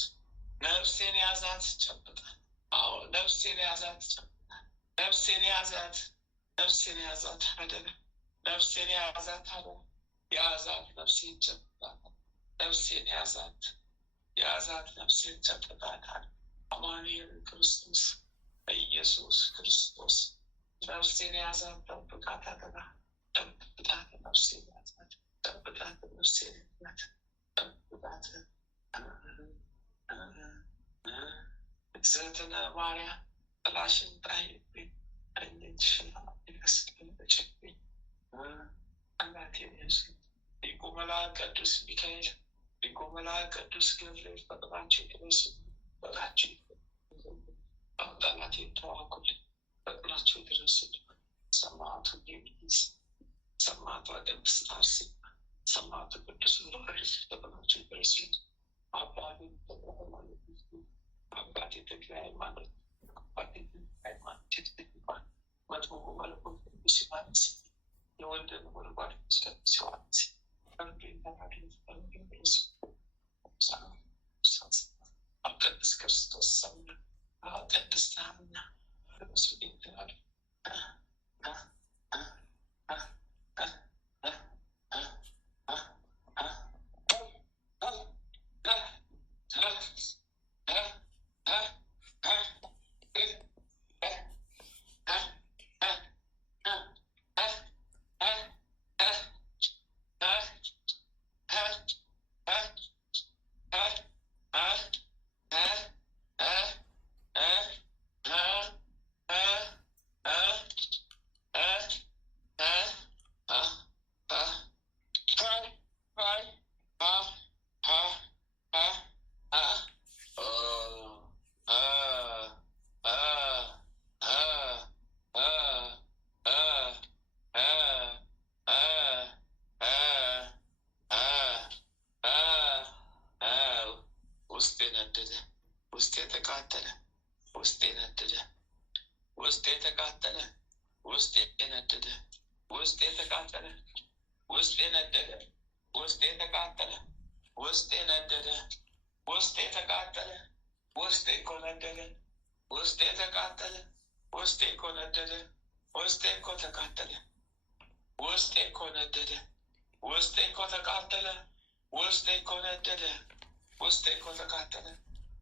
ነፍሴን ያዛት ጨብጣት። አዎ ነፍሴን ያዛት ጨብጣት። ነፍሴን ያዛት፣ ነፍሴን ያዛት አደራ፣ ነፍሴን ያዛት አደራ። ያዛት ነፍሴን ጨብጣት፣ ነፍሴን ያዛት፣ ያዛት ነፍሴን ጨብጣት አለ አማኑኤል ክርስቶስ ኢየሱስ ክርስቶስ። ነፍሴን ያዛት ጠብቃት አደራ፣ ጠብቃት ነፍሴን ያዛት፣ ጠብቃት ነፍሴን ያዛት፣ ጠብቃት። እግዝእትነ ማርያም ጥላሽን ጣይብኝ፣ ቀኝሽን አስቀምጪብኝ። እናቴ ኢየሱስ ሊቁ መልአክ ቅዱስ ሚካኤል፣ ሊቁ መልአክ ቅዱስ ገብርኤል ፈጥናችሁ ድረሱ፣ ፈጥናችሁ ጠላቴን ተዋጉልኝ፣ ፈጥናችሁ ድረሱልኝ። ሰማዕቱ ጊዮርጊስ፣ ሰማዕቷ ቅድስት አርሴማ፣ ሰማዕቱ ቅዱስ ዑራኤል ፈጥናችሁ ድረሱልኝ። አባቴ ተክለ ሃይማኖት፣ አባቴ ሃይማኖት ይባል፣ መጥምቁ መለኮት ቅዱስ ዮሐንስ፣ የወልደ ነጎድጓድ ቅዱስ ዮሐንስ ቅድስት ክርስቶስ ሰምነ ቅድስት ሐና እሱ ይንትናል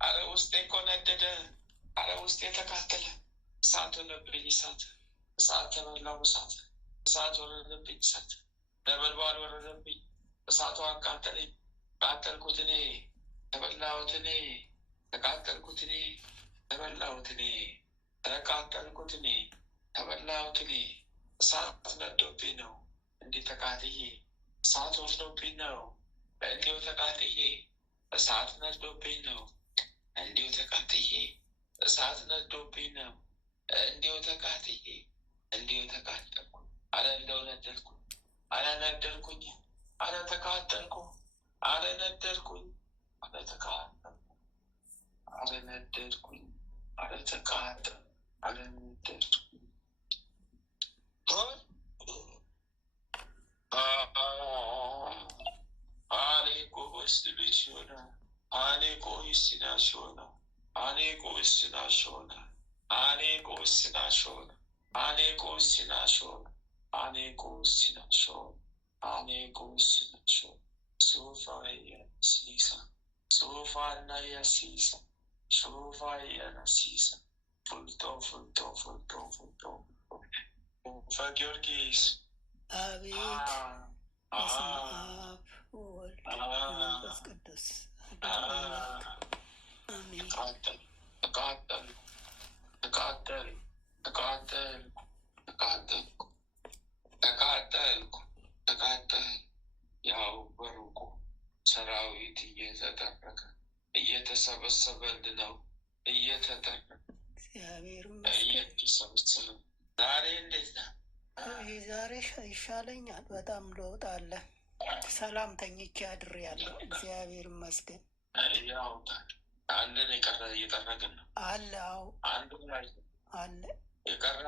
አረ ውስጤ እኮ ነደደ። አረ ውስጤ ተቃጠለ። እሳት ሆነብኝ። እሳት ተበላው። እሳት ወረደብኝ። እሳት ነበልባል ወረደብኝ። እሳቱ አቃጠለኝ። ተቃጠልኩት እኔ፣ ተበላሁት እኔ፣ ተቃጠልኩት እኔ፣ ተበላሁት እኔ፣ ተቃጠልኩት እኔ፣ ተበላሁት እኔ። እሳት ነዶብኝ ነው እንዲህ ተቃጥዬ፣ እሳት ወስዶብኝ ነው እንዲሁ ተቃጥዬ፣ እሳት ነዶብኝ ነው እንዲሁ ተቃጥዬ፣ እሳት ነዶብኝ ነው እንዲሁ ተቃጥዬ፣ እንዲሁ ተቃጠልኩ። አረ እንደው ነደድኩ፣ አረ ነደድኩኝ፣ አረ ተቃጠልኩ፣ አረ ነደድኩኝ፣ አረ ተቃጠልኩ፣ አረ ነደድኩኝ፣ አረ ተቃጠልኩ፣ አረ ነደድኩኝ። አኔኮ ወስድልሽሆነ አኔኮ ይስናሽሆነ አኔኮ ይስናሽሆነ አኔኮ ይስናሽሆነ አኔኮ ይስናሽሆነ አኔኮ ይስናሽሆነ አኔኮ ይስናሽሆነ ሶፋየ ሲሳ ሶፋና ያሲሳ ሶፋየና ሲሳ ፉልቶ ፉልቶ ፉልቶ ፉልቶ ጊዮርጊስ አቤት በስመ አብ ወወልድ ወመንፈስ ቅዱስ አሜን። ተቃጠልኩ። ያው በሩቁ ሰራዊት እየተጠረቀ እየተሰበሰበልን ነው። እየተጠረቀ እግዚአብሔር እየተሰበሰበ ዛሬ እንዴት ነው? ዛሬ ይሻለኛል። በጣም ለውጥ አለ። ሰላም ተኝቼ አድሬያለሁ። እግዚአብሔር ይመስገን። ያውታል አንድን የቀረ እየጠረግን ነው አለ። አዎ አንዱ ላይ አለ የቀረ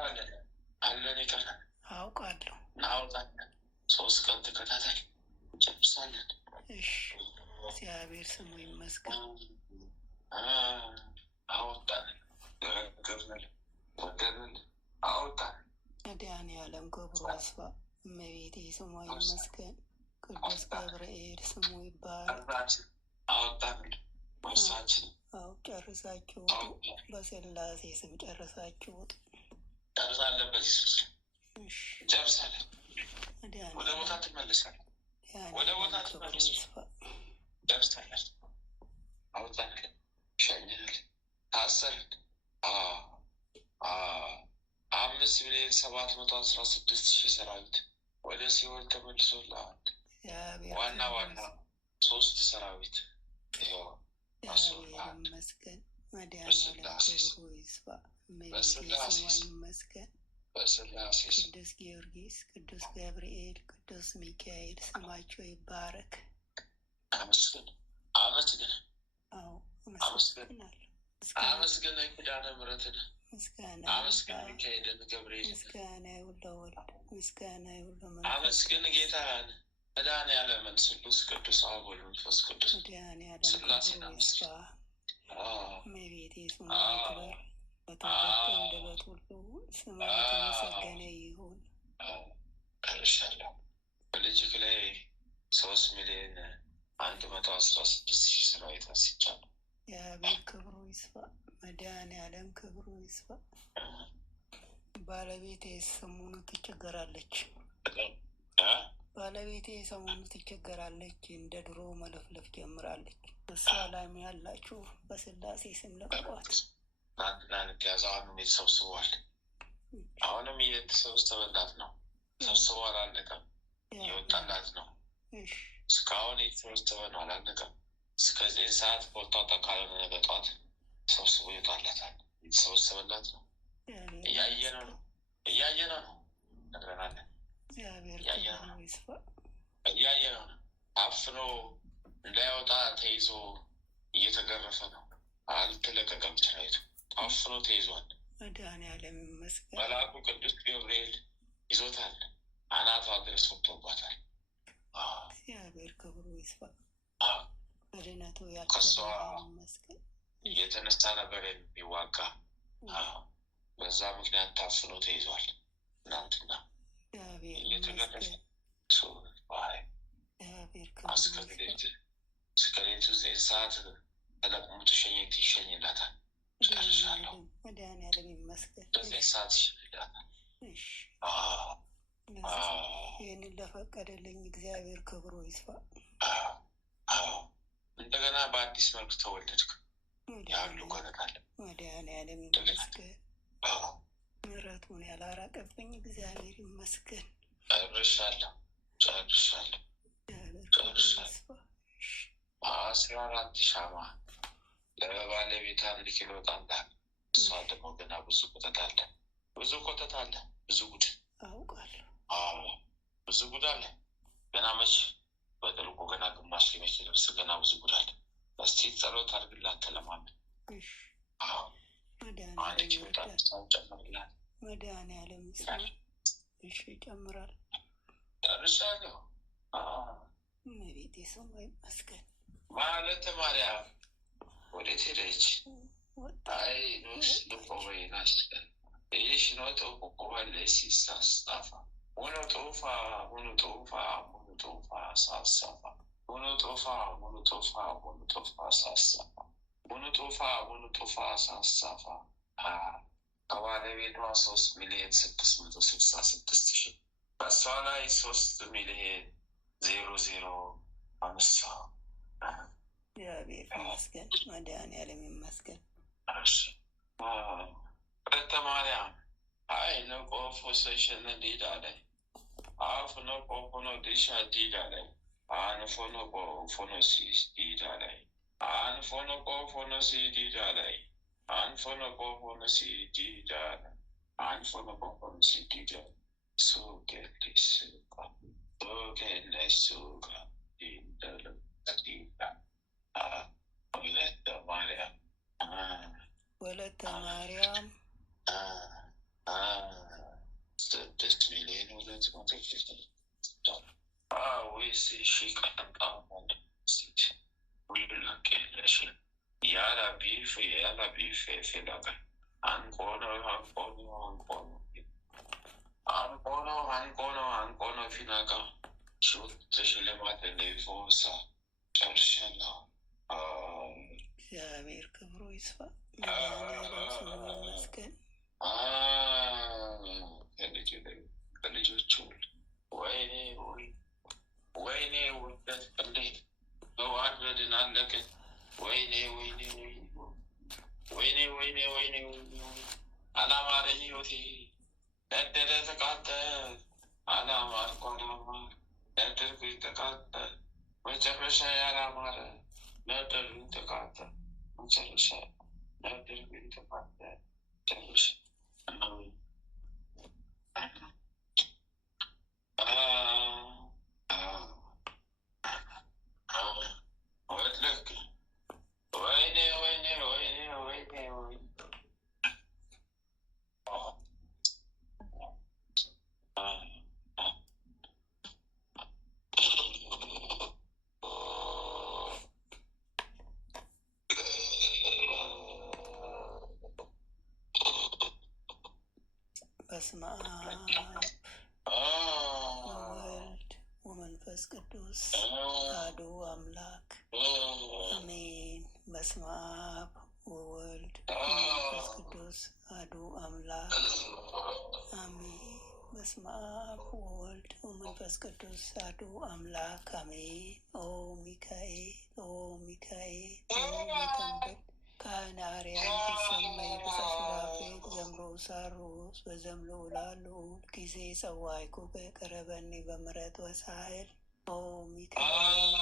አለን የቀረ አውቃለሁ። እናወጣለን። 3 ቀን ተከታታይ ጨርሳለን። እሺ እግዚአብሔር ስሙ ይመስገን። አወጣን፣ ገርገርነል፣ ወደድን፣ አወጣን። መድኃኔዓለም ክብሩ ይስፋ። እመቤቴ ስሟ ይመስገን። ቅዱስ ገብርኤል ስሙ ይባረክ። አወጣን ወርሳችን። አዎ ጨርሳችሁ ውጡ። በስላሴ ስም ጨርሳችሁ ውጡ። ጨርሳለን። በዚህ ስብስብ ጨርሳለን። ወደ ቦታ ትመልሳለን። ወደ ቦታ ትመልሳለን። ጨርሳለን። አወጣን፣ ሸኝናል፣ ታሰርን። 5,716,000 ሰራዊት ወደ ሲኦል ተመልሶልሃል። ዋና 3 ሰራዊት ይመስገን። መድኃኔዓለም ክብሩ ይስፋ። እመቤቴ ስሟ ይመስገን። ቅዱስ ጊዮርጊስ፣ ቅዱስ ገብርኤል፣ ቅዱስ ሚካኤል ስማቸው ይባረክ። አመስግን። አዎ አመስግናለሁ። አመስግን ኪዳነ ምሕረትን፣ ምስጋና አመስግን ሚካኤልን፣ ገብርኤልን፣ ምስጋና ይሁን ለወልድ፣ ምስጋና ይሁን ለመንፈስ። አመስግን ጌታን መድኃኔዓለምን፣ ስሉስ ቅዱስ አብ ወልድ መንፈስ ቅዱስ መድኃኔዓለም ሥላሴን ክብሩ ይስፋ። እመቤቴ ስሟ ይክበር። በተወደደ አንደበት ሁሉ ስሟ የተመሰገነ ይሁን። ጨርሻለሁ። በልጅክ ላይ 3,116,000 ሰራዊት አስይቻለሁ። እግዚአብሔር ክብሩ ይስፋ። መድኃኔዓለም ክብሩ ይስፋ። ባለቤቴ ሰሞኑ ትቸገራለች። እንደ ድሮ መለፍለፍ ጀምራለች። እሷ ላይም ያላችሁ በስላሴ ስም ለቅቋት። ትናንት ያዛኑ የተሰብስቧል። አሁንም እየተሰበሰበላት ነው። ሰብስቦ አላለቀም። እየወጣላት ነው። እስካሁን የተሰበሰበ ነው፣ አላለቀም። እስከ 9 ሰዓት ቦታው ጠቃለነ ነገ ጠዋት ሰብስቦ ይወጣላታል። የተሰበሰበላት ነው። እያየነው ነው ነግረናለን። እያየነው ነው። ታፍኖ እንዳይወጣ ተይዞ እየተገረፈ ነው። አልተለቀቀም። ሰራዊቱ ታፍኖ ተይዟል። መድኃኔዓለም ይመስገን። መልአኩ ቅዱስ ገብርኤል ይዞታል። አናቷ ድረስ ወጥቶባታል። እግዚአብሔር ክብሩ ይስፋ። በድነቱ ከሷ ይመስገን። እየተነሳ ነበር የሚዋጋ። በዛ ምክንያት ታፍኖ ተይዟል። ትናንትና እየተገረፈ እስከ ሌሊቱ 9 ሰዓት ተለቅሞ ተሸኘት ይሸኝላታል። ጨርሻለሁ። መድኃኒዓለም ይመስገን። በዚህ ሰዓት ይሸኝላታል። ይህንን ለፈቀደልኝ እግዚአብሔር ክብሩ ይስፋ። እንደገና በአዲስ መልክ ተወለድክ ያሉ ኮነታለ። መድኃኒዓለም ይመስገን። ምሕረቱን ያላራቀብኝ እግዚአብሔር ይመስገን። ጨርሻለሁ። 14 ሻማ ለባለቤት 1 ኪሎ ጣንጣል። እሷ ደግሞ ገና ብዙ ኮተት አለ። ብዙ ጉድ አውቃለሁ። ብዙ ጉድ አለ ገና። መች በጥልቁ ገና ግማሽ ሊመች ልብስ ገና ብዙ ጉድ አለ። እስቲ ጸሎት አድርግላት ተለማመን። አንድ ኪሎ ጣንጣል ጨምርላት። መድኃኒዓለም ይጨምራል። ጨርሻለሁ። እመቤቴ ስሟ ይመስገን። ማለተ ማርያም ወዴት ሄደች? አይ ኖስ ልቆበይ ናስቀን ይሽ ኖቶ ቆቆበለ ሲሳስጣፋ ሙኑ ጦፋ ሳሳፋ ሙኑ ጦፋ ሳሳፋ ከባለቤቷ 3,666,000 በእሷ ላይ 3,000,000 እግዚአብሔር ይመስገን። መድኃኒዓለም ይመስገን። ወለተ ማርያም አይ ነቆፎ ሰሸነ ዲዳ ላይ አፍ ነቆፎ ነው ድሻ ዲዳ ላይ አንፎ ነቆፎ ነው ሲስ ዲዳ ላይ አንፎ ነቆፎ ነው ሲ ዲዳ ላይ አንፎ ነቆፎ ነው ሲ ዲዳ ላይ አንፎ ነቆፎ ነው ሲ ዲዳ ሱጋ ዲዳለ ዲዳ ወለተ ማርያም 6,200,000 ወይስ ሺ ቀንጣ ያላ ቢፍ ፌላጋ አንቆኖ ፊናጋ ሹት ሽልማት ፎሳ ጨርሻለሁ። እግዚአብሔር ክብሩ ይስፋ። መድኃኒዓለም ስሙ ይመስገን። ከልጆቹ ወይኔ ውደት እንዴት በዋድበድን አለቅን። ወይኔ አላማረኝ ህይወቴ ነደደ ተቃጠል። አላማርኩ ነደድኩኝ ተቃጠል። መጨረሻ ያላማረ ነደድኩኝ ተቃጠል። መጨረሻ ነደድኩኝ ተቃጠል። ጨርሻ ወለክ ወይኔ በስመ አብ ወወልድ ወመንፈስ ቅዱስ አሐዱ አምላክ አሜን። በስመ አብ ወወልድ ወመንፈስ ቅዱስ አሐዱ አምላክ አሜን። በስመ አብ ወወልድ ወመንፈስ ቅዱስ አሐዱ አምላክ አሜን። ኦ ሚካኤል ተንበል ካህነ አርያም ተሰመይ በሰሱራፌት ዘምሮ ሳሩስ በዘምሎ ላሉ ጊዜ ጸዋይኩ በቀረበኒ በምረት ወሳይል ኦ ሚካኤል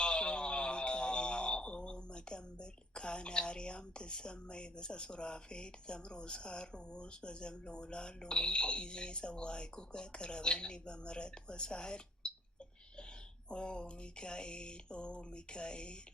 ኦ መተንበል ካህነ አርያም ተሰመይ በሰሱራፌት ዘምሮ ሳሩስ በዘምሎ ላሉ ጊዜ ጸዋይኩ በቀረበኒ በምረት ወሳይል ኦ ሚካኤል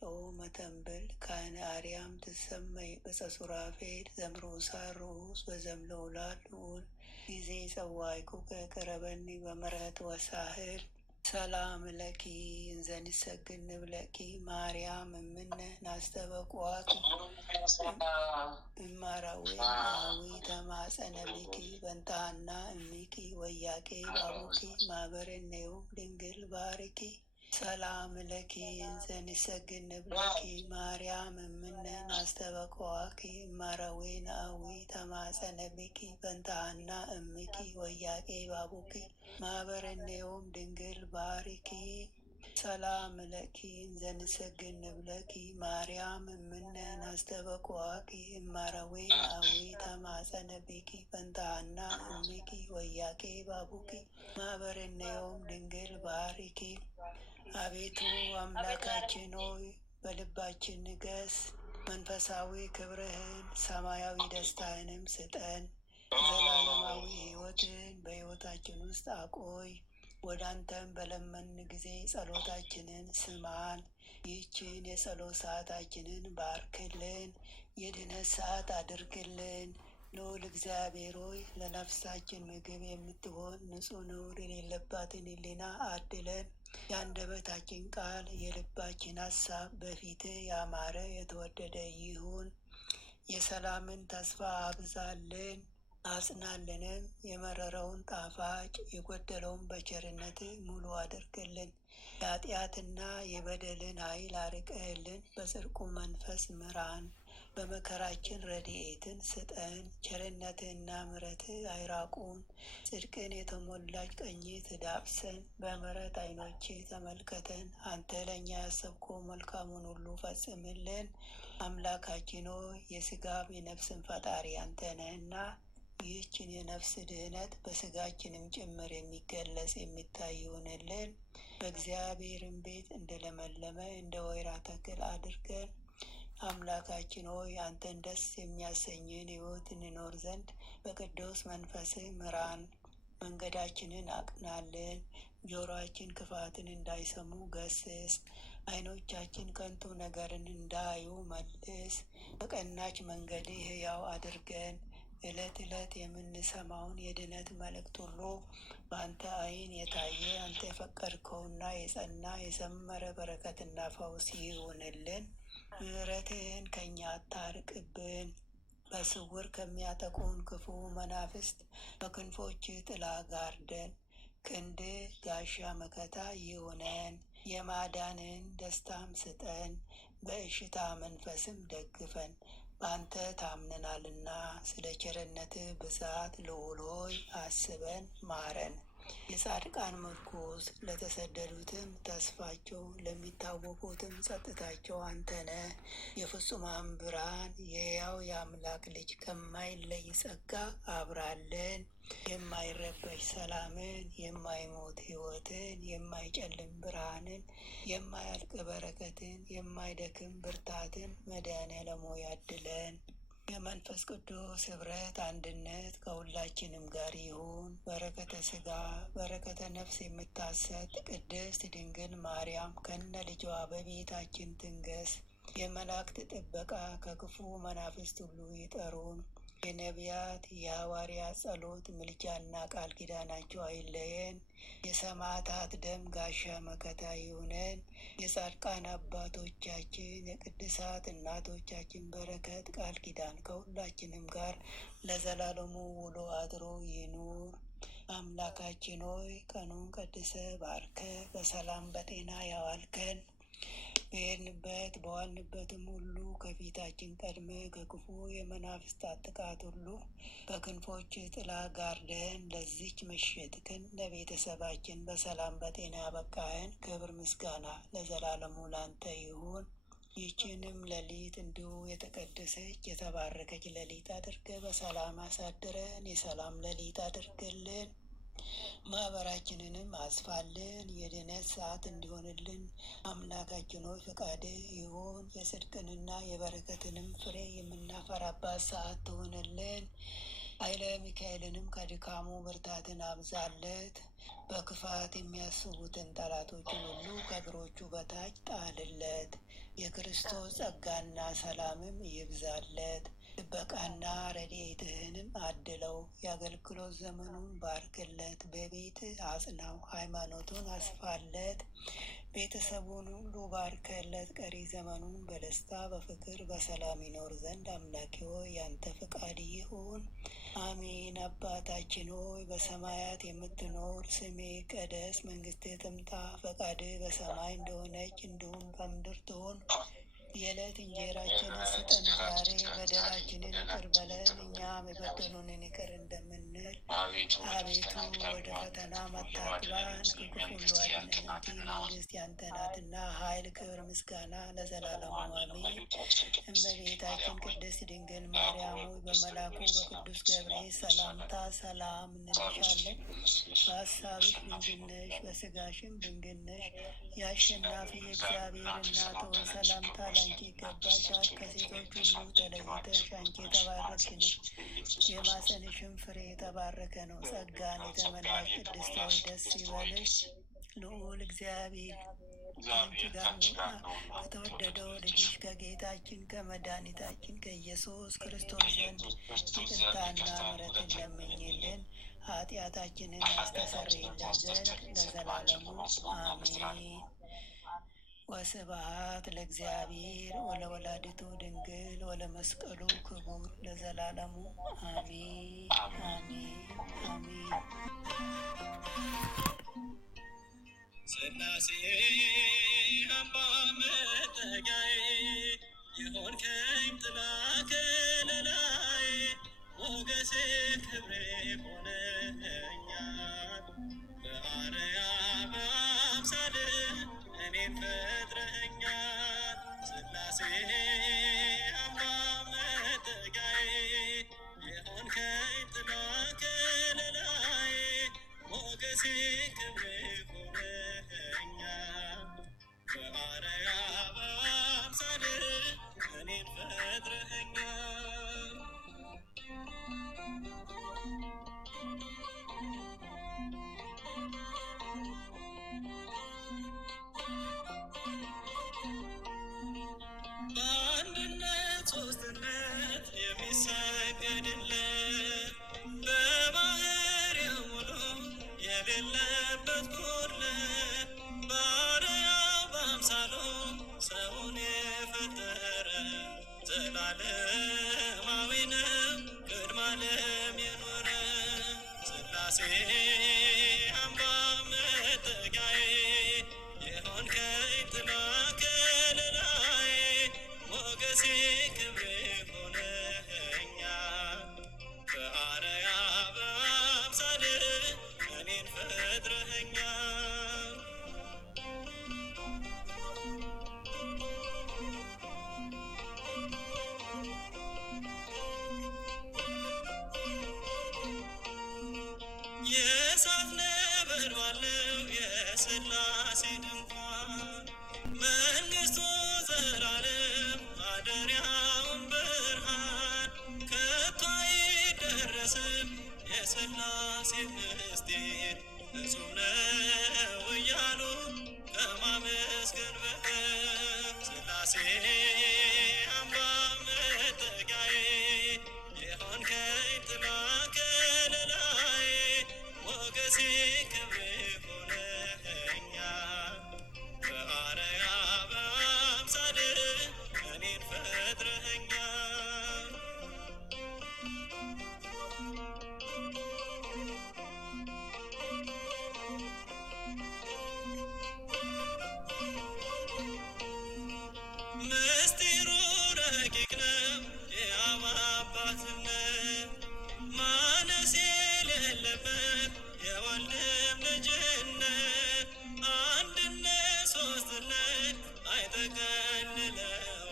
ኦ መተንብል ካህነ አርያም ትሰመይ በጸሱራፌት ዘምሮ ሳሩስ በዘምሎ ላሉል ጊዜ ጸዋይኩ ከቀረበኒ በምረት ወሳህል ሰላም ለኪ እንዘንሰግድ ንብለኪ ማርያም እምነ ናስተበቋት እማራዊ አዊ ተማጸነብኪ በንታና እሚኪ ወያቄ ባቡኪ ማበረኔው ድንግል ባርኪ ሰላም ለኪ እንዘንሰግድ ንብለኪ ማርያም እምነን አስተበቅዋኪ እማረዊነ አዊ ተማጸነብኪ በንታሃና እምኪ ወያቄ ባቡኪ ማህበረኔዮም ድንግል ባሪኪ ሰላም ለኪ እንዘንሰግድ ንብለኪ ማርያም እምነን አስተበቅዋኪ እማረዊነ አዊ ተማጸነብኪ በንታሃና እምኪ ወያቄ ባቡኪ ማህበረኔዮም ድንግል ባሪኪ። አቤቱ አምላካችን ሆይ በልባችን ንገስ፣ መንፈሳዊ ክብርህን ሰማያዊ ደስታህንም ስጠን። ዘላለማዊ ሕይወትን በሕይወታችን ውስጥ አቆይ። ወደ አንተም በለመን ጊዜ ጸሎታችንን ስማን። ይህችን የጸሎት ሰዓታችንን ባርክልን፣ የድነት ሰዓት አድርግልን። ልዑል እግዚአብሔር ሆይ ለነፍሳችን ምግብ የምትሆን ንጹሕ ነውር የሌለባትን ሕሊና አድለን። የአንደበታችን ቃል የልባችን ሀሳብ በፊትህ ያማረ የተወደደ ይሁን። የሰላምን ተስፋ አብዛልን አጽናልንም። የመረረውን ጣፋጭ የጎደለውን በቸርነትህ ሙሉ አድርግልን። የኃጢአትና የበደልን ኃይል አርቀህልን በጽድቁ መንፈስ ምራን። በመከራችን ረድኤትን ስጠን። ቸርነትህና ምሕረትህ አይራቁን። ጽድቅን የተሞላች ቀኝህ ትዳብሰን። በምሕረት ዓይኖችህ ተመልከተን። አንተ ለእኛ ያሰብከው መልካሙን ሁሉ ፈጽምልን። አምላካችን ሆይ የሥጋም የነፍስን ፈጣሪ አንተ ነህና ይህችን የነፍስ ድህነት በሥጋችንም ጭምር የሚገለጽ የሚታይ ይሆንልን። በእግዚአብሔርም ቤት እንደለመለመ እንደ ወይራ ተክል አድርገን። አምላካችን ሆይ አንተን ደስ የሚያሰኝን ሕይወት እንኖር ዘንድ በቅዱስ መንፈስህ ምራን። መንገዳችንን አቅናልን። ጆሮአችን ክፋትን እንዳይሰሙ ገስጽ። ዓይኖቻችን ከንቱ ነገርን እንዳያዩ መልስ። በቀናች መንገድህ ሕያው አድርገን። ዕለት ዕለት የምንሰማውን የድነት መልእክት ሁሉ በአንተ ዓይን የታየ አንተ የፈቀድከውና የጸና የሰመረ በረከትና ፈውስ ይሁንልን። ምሕረትህን ከእኛ አታርቅብን። በስውር ከሚያጠቁን ክፉ መናፍስት በክንፎች ጥላ ጋርደን። ክንድህ ጋሻ መከታ ይሁነን። የማዳንን ደስታም ስጠን። በእሽታ መንፈስም ደግፈን። በአንተ ታምነናልና ስለ ቸርነትህ ብዛት ልዑል ሆይ አስበን ማረን። የጻድቃን ምርኩዝ ለተሰደዱትም ተስፋቸው ለሚታወቁትም ጸጥታቸው አንተነ። የፍጹማን ብርሃን የሕያው የአምላክ ልጅ ከማይለይ ጸጋ አብራለን። የማይረበሽ ሰላምን፣ የማይሞት ሕይወትን፣ የማይጨልም ብርሃንን፣ የማያልቅ በረከትን፣ የማይደክም ብርታትን መድኃኔዓለም ሆይ ያድለን። የመንፈስ ቅዱስ ኅብረት አንድነት ከሁላችንም ጋር ይሁን። በረከተ ሥጋ በረከተ ነፍስ የምታሰጥ ቅድስት ድንግል ማርያም ከነ ልጇ በቤታችን ትንገስ። የመላእክት ጥበቃ ከክፉ መናፍስት ሁሉ ይጠሩን። የነቢያት የሐዋርያት ጸሎት ምልጃና ቃል ኪዳናቸው አይለየን። የሰማዕታት ደም ጋሻ መከታ ይሁነን። የጻድቃን አባቶቻችን የቅድሳት እናቶቻችን በረከት ቃል ኪዳን ከሁላችንም ጋር ለዘላለሙ ውሎ አድሮ ይኑር። አምላካችን ሆይ ቀኑን ቀድሰ ባርከ በሰላም በጤና ያዋልከን። በሄድንበት በዋልንበትም ሁሉ ከፊታችን ቀድመ ከክፉ የመናፍስት ጥቃት ሁሉ በክንፎች ጥላ ጋርደን ለዚች ምሽት ከነ ቤተሰባችን በሰላም በጤና ያበቃህን። ክብር ምስጋና ለዘላለሙ ላንተ ይሁን። ይህችንም ሌሊት እንዲሁ የተቀደሰች የተባረከች ሌሊት አድርገ በሰላም አሳድረን። የሰላም ሌሊት አድርግልን። ማህበራችንንም አስፋልን። የድነት ሰዓት እንዲሆንልን አምላካችን ሆይ ፈቃድህ ይሁን። የጽድቅንና የበረከትንም ፍሬ የምናፈራባት ሰዓት ትሆንልን። ኃይለ ሚካኤልንም ከድካሙ ብርታትን አብዛለት። በክፋት የሚያስቡትን ጠላቶችን ሁሉ ከእግሮቹ በታች ጣልለት። የክርስቶስ ጸጋና ሰላምም ይብዛለት። ጥበቃና ረድኤትህንም አድለው። የአገልግሎት ዘመኑን ባርክለት፣ በቤት አጽናው፣ ሃይማኖቱን አስፋለት፣ ቤተሰቡን ሁሉ ባርከለት። ቀሪ ዘመኑን በደስታ በፍቅር በሰላም ይኖር ዘንድ አምላኬ ሆይ ያንተ ፈቃድ ይሁን። አሜን። አባታችን ሆይ በሰማያት የምትኖር፣ ስምህ ይቀደስ፣ መንግስትህ ትምጣ፣ ፈቃድህ በሰማይ እንደሆነች እንዲሁም በምድር ትሁን። የዕለት እንጀራችንን ስጠን ዛሬ፣ በደላችንን ይቅር በለን እኛም የበደሉንን ይቅር እንደምንል። አቤቱ ወደ ፈተና አታግባን፣ ከክፉ ሁሉ አድነን እንጂ መንግስት ያንተ ናትና፣ ኃይል፣ ክብር፣ ምስጋና ለዘላለሙ አሜን። እመቤታችን ቅድስት ድንግል ማርያም ሆይ በመልአኩ በቅዱስ ገብርኤል ሰላምታ ሰላም እንልሻለን። በሀሳብሽ ድንግል ነሽ፣ በስጋሽም ድንግል ነሽ። የአሸናፊ የእግዚአብሔር እናት ሆይ ሰላምታ አንቺ ይገባሻል። ከሴቶች ሁሉ ተለይተሽ አንቺ የተባረክሽ ነሽ፣ የማኅፀንሽም ፍሬ የተባረከ ነው። ጸጋን የተመላሽ ቅድስት ሆይ ደስ ይበልሽ፣ ልዑል እግዚአብሔር ከአንቺ ጋር ነውና፣ ከተወደደው ልጅሽ ከጌታችን ከመድኃኒታችን ከኢየሱስ ክርስቶስ ዘንድ ይቅርታና ምሕረትን ለምኝልን ኃጢአታችንን ያስተሰርይልን ዘንድ ለዘላለሙ አሜን። ወስብሐት ለእግዚአብሔር ወለወላዲቱ ድንግል ወለመስቀሉ ክቡር ለዘላለሙ አሜን አሜን አሜን። ሥላሴ አምባ መጠጊያዬ የሆንከኝ ጥላ ከለላዬ ሞገሴ ክብሬ ሆነኸኛል። በአርያም አምሳል እኔን ፈጥረኸኛል። ሥላሴ አምባ መጠጊያዬ የሆንከኝ ጥላ ከለላዬ ሞገሴ ክብሬ ሆነኸኛል። በአርያም አምሳል እኔን ፈጥረኸኛል። በአንድነት ሦስትነት የሚሰገድለት በባሕርይ ሙሉ የሌለበት ጉድለት በአርአያው በአምሳሉ ሰውን የፈጠረ ዘላለማዊ ነው ቅድመ ዓለም የኖረ። ሥላሴ አምባ መጠጊያዬ የሆንከኝ ጥላ ከለላዬ ሞገሴ ክብሬ ሆነኸኛል። በአርአያም አምሳል እኔን ፈጥረኸኛል። የእሳት ነበልባል ነው የሥላሴ ድንኳን፣ መንግሥቱ ዘላለም ማደሪያውን ብርሃን። ከቶ አይደረስም የሥላሴ ምስጢር፣ ፍጹም ነው እያሉ ከማመስገን በቀር። ሥላሴ አምባ መጠጊያዬ የሆንከኝ ጥላ ከለላዬ ሞገሴ ክብሬ ሆነኸኛል። በአርአያም አምሳል እኔን ፈጥረኸኛል። ምስጢሩ ረቂቅ ነው የአብ አባትነት፣ ማነስ የሌለበት የወልድም ልጅነት። አንድነት ሦስትነት አይጠቀልለው፣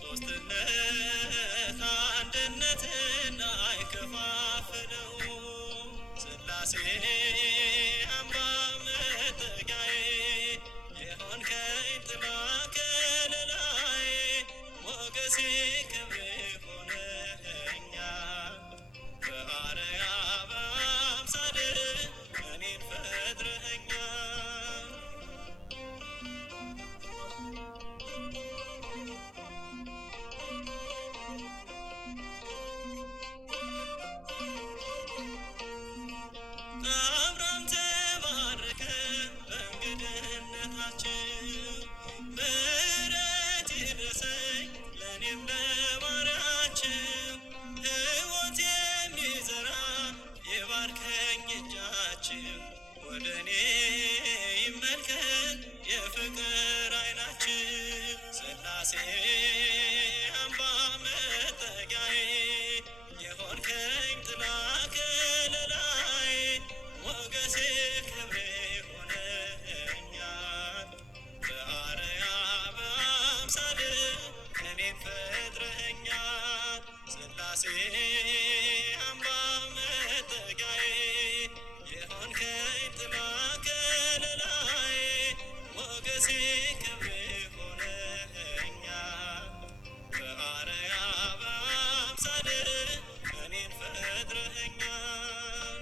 ሦስትነት አንድነትን አይከፋፍለው። ሥላሴ አምባ መጠጊያዬ የሆንከኝ ጥላ ከለላዬ ሞገሴ ክብሬ ሆነኸኛል። በአርአያም አምሳል እኔን ፈጥረኸኛል። ወደ እኔ ይመልከት የፍቅር ዓይናችን ሥላሴ አምባ መጠጊያዬ የሆንከኝ ጥላ ከለላዬ ሞገሴ ክብሬ ሆነኛል በአርአያ በአምሳል እኔን ፈጥረኸኛል ሥላሴ